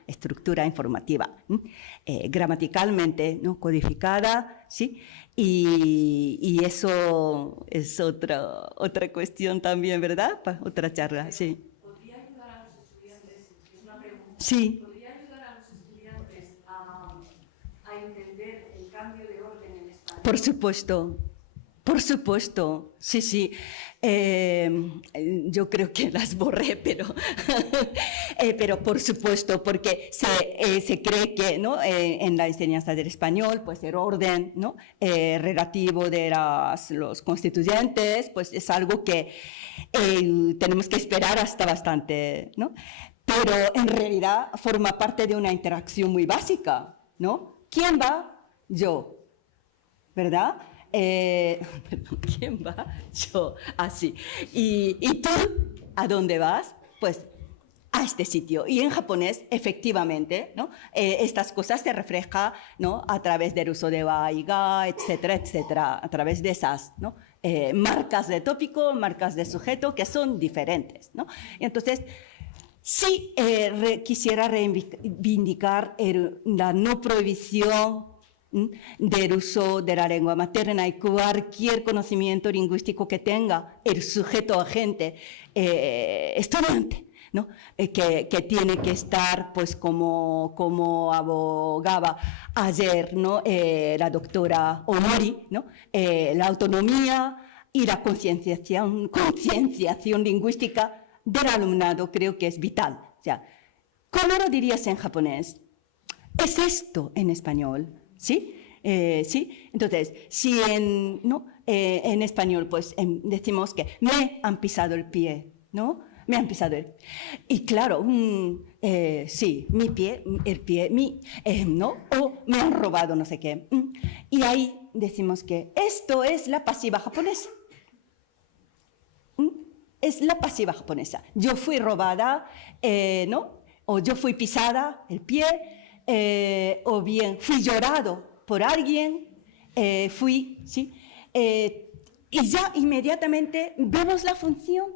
gramaticalmente, ¿no? Codificada, ¿sí? Y eso es otra cuestión también, ¿verdad? Otra charla, sí. ¿Podría ayudar a los estudiantes? Es una pregunta. Sí. ¿Podría ayudar a los estudiantes a entender el cambio de orden en español? Por supuesto. Por supuesto, sí, sí. Yo creo que las borré, pero por supuesto, porque se cree que, ¿no? En la enseñanza del español, pues el orden, ¿no? Relativo de los constituyentes, pues es algo que tenemos que esperar hasta bastante, ¿no? Pero en realidad forma parte de una interacción muy básica, ¿no? ¿Quién va? Yo, ¿verdad? Perdón, ¿quién va? Yo, así. ¿Y tú a dónde vas? Pues a este sitio. Y en japonés, efectivamente, ¿no? Estas cosas se reflejan, ¿no? A través del uso de wa y ga, etcétera, etcétera, a través de esas, ¿no? Marcas de tópico, marcas de sujeto, que son diferentes, ¿no? Y entonces, sí quisiera reivindicar la no prohibición del uso de la lengua materna y cualquier conocimiento lingüístico que tenga el sujeto agente estudiante, ¿no? Que tiene que estar, pues como abogaba ayer, ¿no? La doctora Omori, ¿no? La autonomía y la concienciación lingüística del alumnado creo que es vital. O sea, ¿cómo lo dirías en japonés? Es esto en español. ¿Sí? ¿Sí? Entonces, si en español pues decimos que me han pisado el pie, ¿no? Me han pisado el pie. Y claro, sí, mi pie, el pie, ¿no? O me han robado no sé qué. Y ahí decimos que esto es la pasiva japonesa. Es la pasiva japonesa. Yo fui robada, ¿no? O yo fui pisada el pie, o bien fui llorado por alguien, ¿sí? Y ya inmediatamente vemos la función.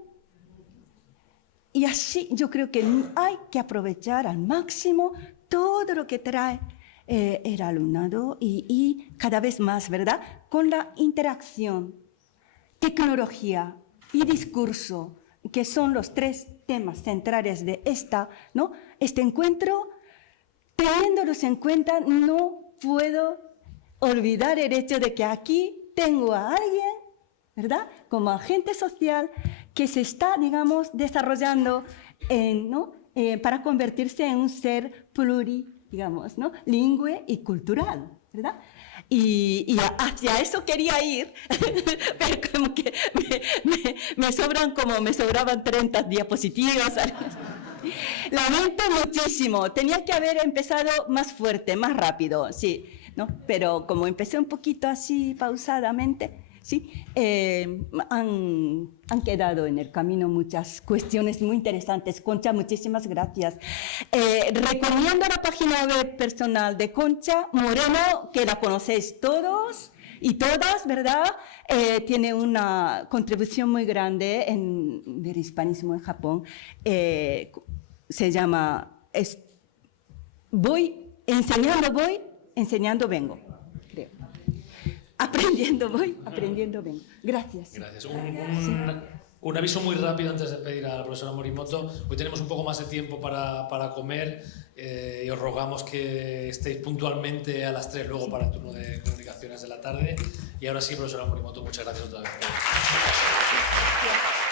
Y así yo creo que hay que aprovechar al máximo todo lo que trae el alumnado y cada vez más, ¿verdad? Con la interacción, tecnología y discurso, que son los tres temas centrales de este encuentro. Teniéndolos en cuenta, no puedo olvidar el hecho de que aquí tengo a alguien, ¿verdad? Como agente social que se está, digamos, desarrollando para convertirse en un ser digamos, ¿no? Lingüe y cultural, ¿verdad? Y hacia eso quería ir, pero como que me sobraban 30 diapositivas. Lamento muchísimo, tenía que haber empezado más fuerte, más rápido, sí, ¿no? Pero como empecé un poquito así pausadamente, sí, han quedado en el camino muchas cuestiones muy interesantes. Concha, muchísimas gracias. Recomiendo la página web personal de Concha Moreno, que la conocéis todos y todas, ¿verdad? Tiene una contribución muy grande del hispanismo en Japón. Se llama enseñando vengo, creo. Aprendiendo voy, aprendiendo vengo. Gracias. Gracias. Un aviso muy rápido antes de pedir a la profesora Morimoto. Hoy tenemos un poco más de tiempo para comer y os rogamos que estéis puntualmente a las 3 luego para el turno de comunicaciones de la tarde. Y ahora sí, profesora Morimoto, muchas gracias otra vez. Gracias.